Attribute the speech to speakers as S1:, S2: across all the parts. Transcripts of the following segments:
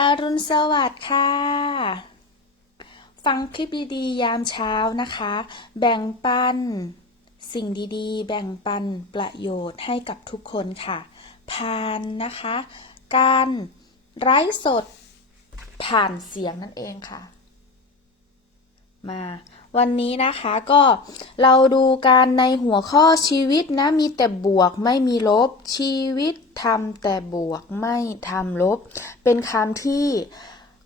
S1: อรุณสวัสดิ์ค่ะ ฟังคลิปดีๆ ยามเช้านะคะ แบ่งปัน สิ่งดีๆ แบ่งปันประโยชน์ให้กับทุกคนค่ะ ผ่านนะคะ การไร้สดผ่านเสียงนั่นเองค่ะ มาวันนี้นะคะก็เราดูการในหัวข้อชีวิตนะมีแต่บวกไม่มีลบ ชีวิตทำแต่บวกไม่ทำลบ เป็นคำที่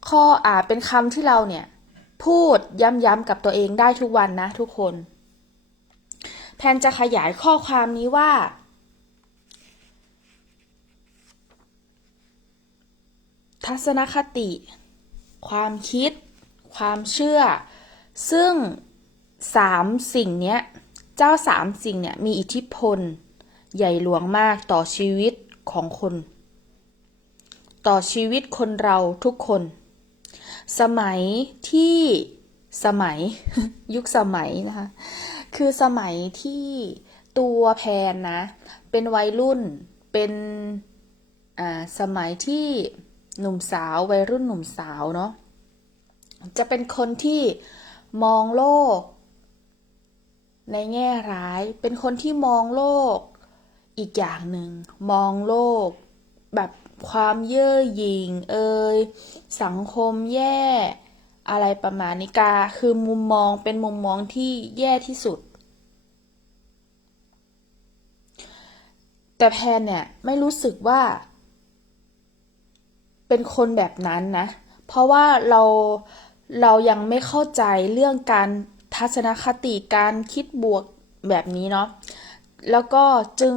S1: ข้ออ่าเป็นคำที่เราเนี่ยพูดย้ำๆกับตัวเองได้ทุกวันนะทุกคน แพนจะขยายข้อความนี้ว่า ทัศนคติ ความคิด ความเชื่อ ซึ่งสามสิ่งเนี้ย เจ้าสามสิ่งเนี่ยมีอิทธิพล ใหญ่หลวงมากต่อชีวิตของคน ต่อชีวิตคนเราทุกคน สมัยที่สมัยยุคสมัยนะคะ คือสมัยที่ตัวแพนนะ เป็นวัยรุ่นเป็นสมัยที่หนุ่มสาววัยรุ่นหนุ่มสาวเนาะจะเป็นคนที่ มองโลก ในแง่ร้าย เป็นคนที่มองโลก อีกอย่างหนึ่ง มองโลก แบบความเย่อหยิ่ง เอ่ยสังคมแย่ อะไรประมาณนี้กาคือมุมมองเป็นมุมมองที่แย่ที่สุด แต่แพนเนี่ยไม่รู้สึกว่า เป็นคนแบบนั้นนะ เพราะว่าเรา เรายังไม่เข้าใจเรื่องการทัศนคติการคิดบวกแบบนี้เนาะแล้วก็จึง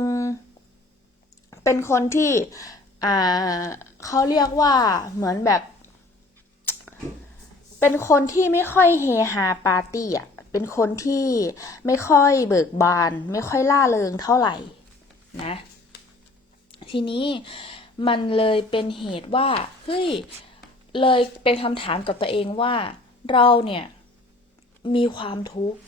S1: เป็นคนที่เขาเรียกว่าเหมือนแบบ เป็นคนที่ไม่ค่อยเฮฮาปาร์ตี้อะเป็นคนที่ไม่ค่อยเบิกบาน ไม่ค่อยล่าเริงเท่าไหร่นะ ทีนี้มันเลยเป็นเหตุว่าเฮ้ย เลยเป็นคำถามกับตัวเองว่า เราเนี่ยมีความทุกข์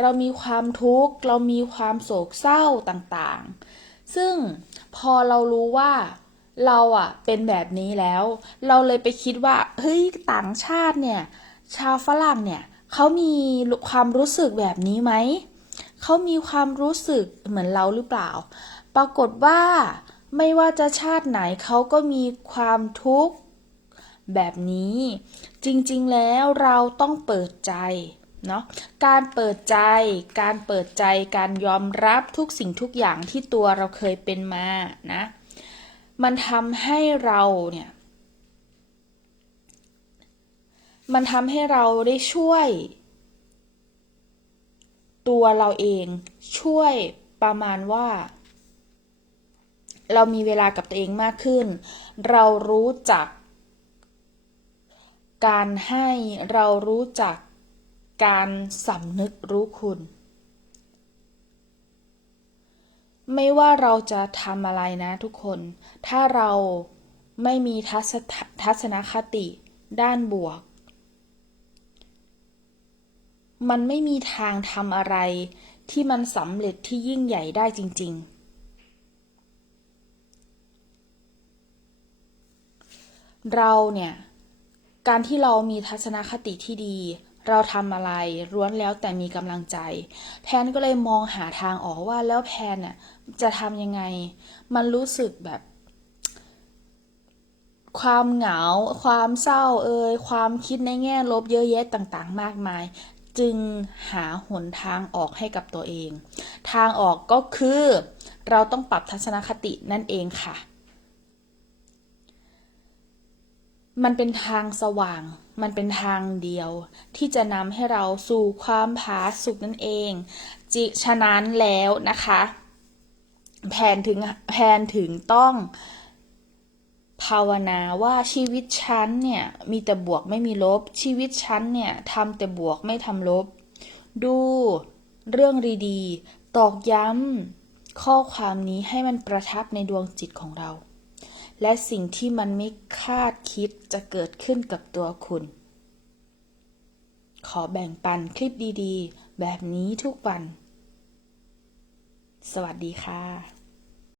S1: เรามีความทุกข์ เรามีความโศกเศร้าต่างๆ ซึ่งพอเรารู้ว่าเราอะเป็นแบบนี้แล้ว เราเลยไปคิดว่าเฮ้ยต่างชาติเนี่ยชาวฝรั่งเนี่ยเขามีความรู้สึกแบบนี้ไหมเขามีความรู้สึกเหมือนเราหรือเปล่า ปรากฏว่าไม่ว่าจะชาติไหนเขาก็มีความทุกข์ แบบนี้ จริงๆแล้วเราต้องเปิดใจเนาะการเปิดใจ การเปิดใจการยอมรับทุกสิ่งทุกอย่างที่ตัวเราเคยเป็นมานะมันทำให้เราเนี่ยมันทำให้เราได้ช่วย ตัวเราเองช่วยประมาณว่า เรามีเวลากับตัวเองมากขึ้น เรารู้จัก การให้เรารู้จักการสำนึกรู้คุณ ไม่ว่าเราจะทำอะไรนะทุกคน ถ้าเราไม่มีทัศนคติด้านบวก มันไม่มีทางทำอะไรที่มันสำเร็จที่ยิ่งใหญ่ได้จริง ๆ เราเนี่ย การที่เรามีทัศนคติที่ดี เราทำอะไรล้วนแล้วแต่มีกำลังใจ แพนก็เลยมองหาทางออกว่าแล้วแพนน่ะจะทำยังไง มันรู้สึกแบบ ความเหงา ความเศร้าเอ่ยความคิดในแง่ลบเยอะแยะต่าง ๆ มากมาย จึงหาหนทางออกให้กับตัวเอง ทางออกก็คือ เราต้องปรับทัศนคตินั่นเองค่ะ มันเป็นทางสว่าง มันเป็นทางเดียว ที่จะนำให้เราสู่ความผาสุกนั่นเองจิฉะนั้นแล้วนะคะแผนถึงแผนถึงต้องภาวนาว่าชีวิตฉันเนี่ยมีแต่บวกไม่มีลบ ชีวิตฉันเนี่ยทำแต่บวกไม่ทำลบ ดูเรื่องดีๆตอกย้ำข้อความนี้ให้มันประทับในดวงจิตของเรา และสิ่งที่มันไม่คาดคิดจะเกิดขึ้นกับตัวคุณ ขอแบ่งปันคลิปดีๆ แบบนี้ทุกวัน สวัสดีค่ะ